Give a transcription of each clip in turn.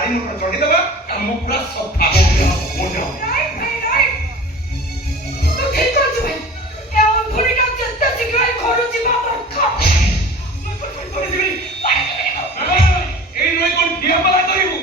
गाड़ी मोटर चढ़ी दबा काम पूरा सफा हो जाओ राइट भाई राइट तो ठीक कर भाई ए और थोड़ी का चलता शीघ्र घर जीवा दरकार मैं तो फिर कर जीवी ए नई कोन ठिया बला करिवु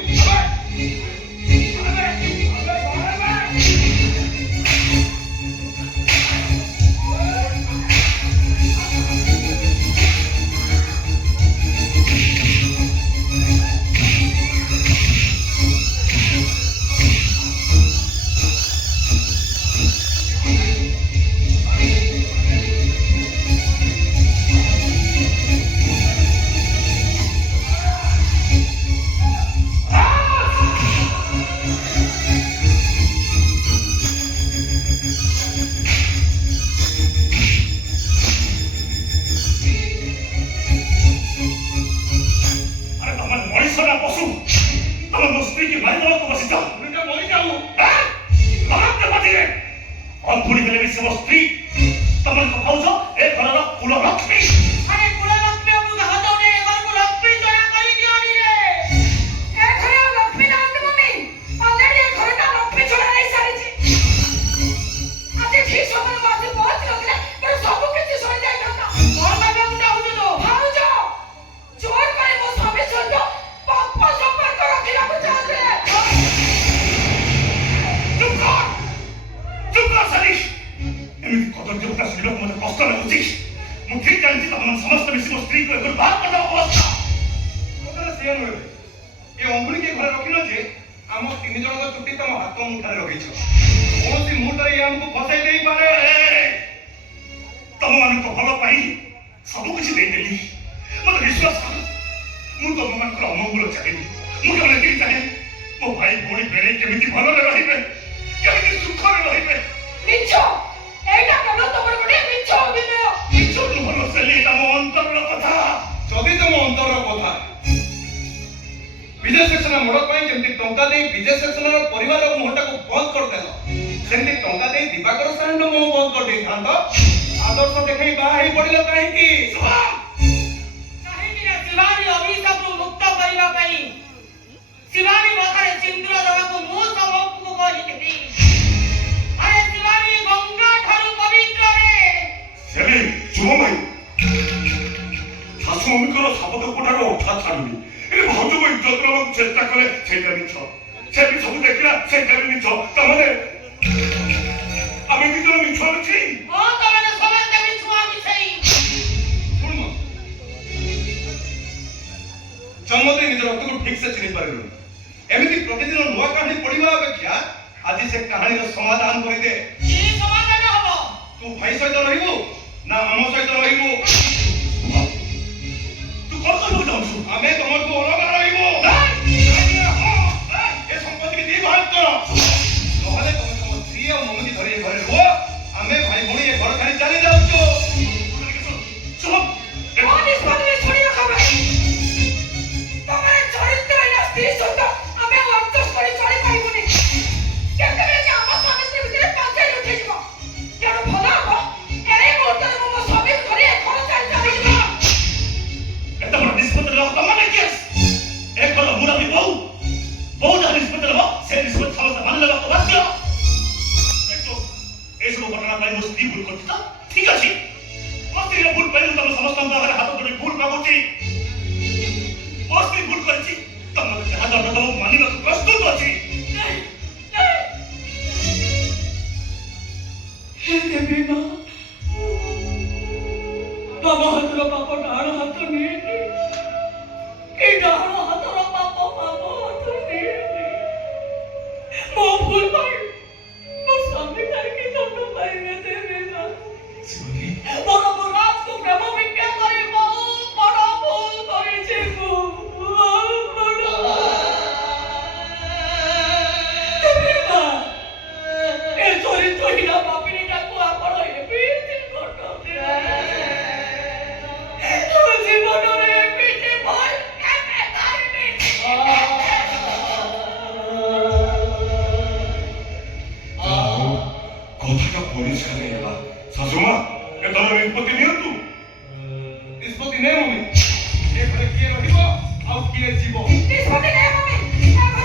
निष्पत्ति नहीं मम्मी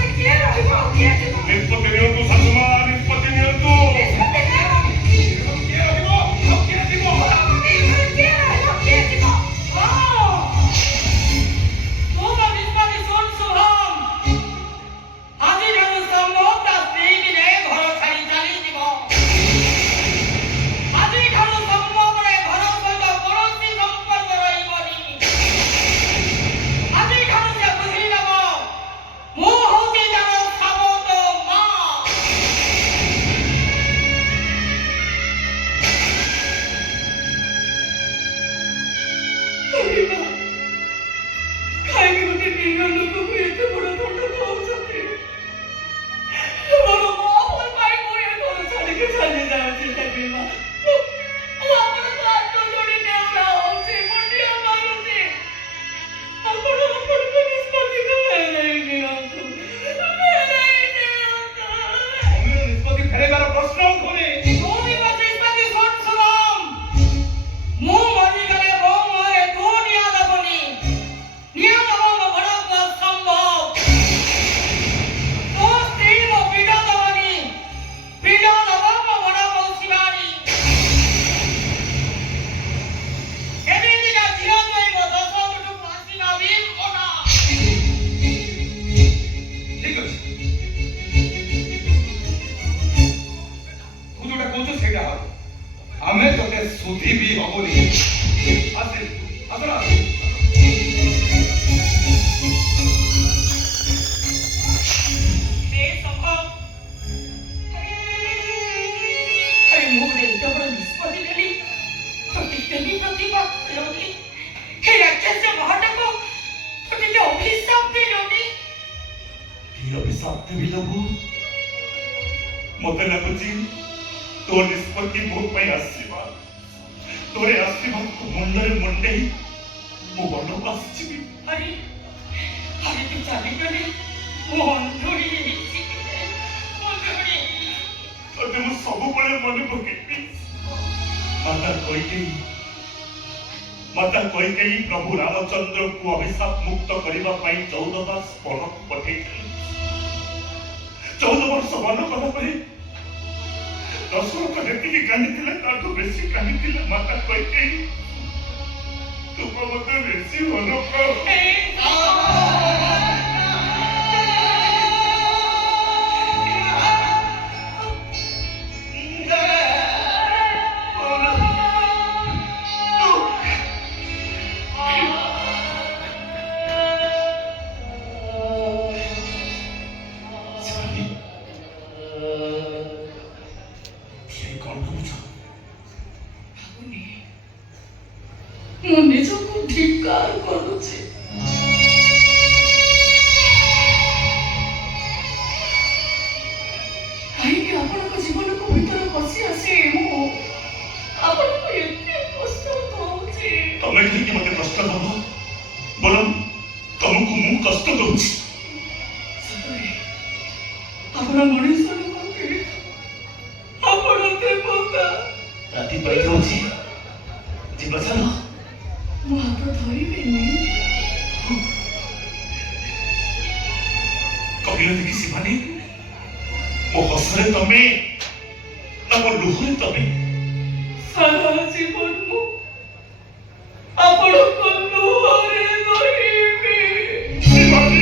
ମା କାହିଁକି ଗୋଟେ ନିରୀହ ଲୋକକୁ ଏତେ ବଡ଼ ଦଣ୍ଡ ଦଉଛନ୍ତି? ମୋର ମା ମୋର ପାଇଁ ମୁଁ ଏ ଘର ଛାଡ଼ିକି ଚାଲି ଯାଉଛି ଦେବୀ ମା। ମୁଁ ଆପଣଙ୍କ ହାତ ଯୋଡ଼ି ନେଉଳା ହଉଛି, ମୁଣ୍ଡିଆ ମାରୁଛି। ଆପଣ ଆପଣଙ୍କ ନିଷ୍ପତ୍ତିକୁ ଫେରାଇ ନିଅନ୍ତୁ, ଫେରାଇ ନିଅନ୍ତୁ। ଅମିର ନିଷ୍ପତ୍ତି ଫେରାଇବାର ପ୍ରଶ୍ନ ଉଠୁନି। ମୁଁ ମରିଗଲେ ମୋ ମୁହଁରେ ତୁ ନିଆଁ ଦେବନି, ନିଆଁ ଦେବ ମୋ ବଡ଼କୁ ଅସମ୍ଭବ। ତୋ ସ୍ତ୍ରୀ ମୋ ପିଣ୍ଡ ଦେବନି, ପିଣ୍ଡ ଦେବ ମୋ ବଡ଼ ବୋଉ ଶିବାନୀ। ଏମିତିକା ଝିଅ ପାଇଁ ମୋ ଦଶ ଗୋଟକୁ ଆସିବା ବି ମନା। ଠିକ ଅଛି, ତୁ ଯୋଉଟା କହୁଛୁ ସେଇଟା ହବ। ଆମେ ତତେ ସୁଧି ବି ହବନି। ଆସେ ଆସନା। ଏ ସମ୍ଭବ ଆରେ ମୁଁ ଗୋଟେ ଏତେ ବଡ଼ ନିଷ୍ପତ୍ତି ନେଲି, ତୁ ଟିକେ ବି ପ୍ରତିଭା କଲୁନି। ହେ ରାକ୍ଷସ ମହାଟାକୁ ତୁ ଟିକେ ଅଭିଶାପ ଦେଲୁନି। କି ଅଭିଶାପ ଦେବି ଲୋକ? ମତେ ଲାଗୁଛି ତୋ ନିଷ୍ପତ୍ତି ମୋ ପାଇଁ ଆସିବା, ତୋରେ ଆସିବାକୁ ମୁଣ୍ଡରେ ମୁଣ୍ଡେଇ ମୁଁ ବନକୁ ଆସିଯିବି। ଆରେ ଆରେ ତୁ ଚାଲିଗଲେ ମୁଁ ଅନ୍ଧୁଡ଼ି ହେଇଛି, ଅନ୍ଧୁଡ଼ି। ତତେ ମୁଁ ସବୁବେଳେ ମନେ ପକେଇବି। ମାତା କୈକେୟୀ ପ୍ରଭୁ ରାମଚନ୍ଦ୍ରକୁ ଅଭିଶାପ ମୁକ୍ତ କରିବା ପାଇଁ 14 ମାସ ବନକୁ ପଠେଇଥିଲେ। 14 ବର୍ଷ ବନ କଲା ପରେ ଦଶରଥ ଯେତିକି କାନ୍ଦିଥିଲେ ତାଠୁ ବେଶୀ କାନ୍ଦିଥିଲେ ମାତା କୈକେୟୀ। ତୁ ମତେ ବେଶୀ ଭଲ ପାଅ। ମୁଁ ନିଜକୁ ଧିକ୍କାର କରୁଛି। କାହିଁକି ଆପଣଙ୍କ ଜୀବନକୁ ଭିତରେ ପଶି ଆସି ମୁଁ ଆପଣଙ୍କୁ ଏତେ କଷ୍ଟ ଦଉଛି? ତମେ କାହିଁକି ମତେ କଷ୍ଟ ଦବ? ବରଂ ତମକୁ ମୁଁ କଷ୍ଟ ଦଉଛି। ସତରେ ଆପଣ ମଣିଷ ନୁହନ୍ତି, ଆପଣ ଦେବତା। ରାତି ପାଇଯାଉଛି, ଯିବା ଚାଲ। ମୋ ହାତ ଧରିବେନି? କହିଲ ଦେଖି ଶିବାନୀ, ମୋ ହସରେ ତମେ ନା ମୋ ଲୁହରେ ତମେ? ସାରା ଜୀବନ ମୁଁ ଆପଣଙ୍କ ଲୁହରେ ରହିବି। ଶିବାନୀ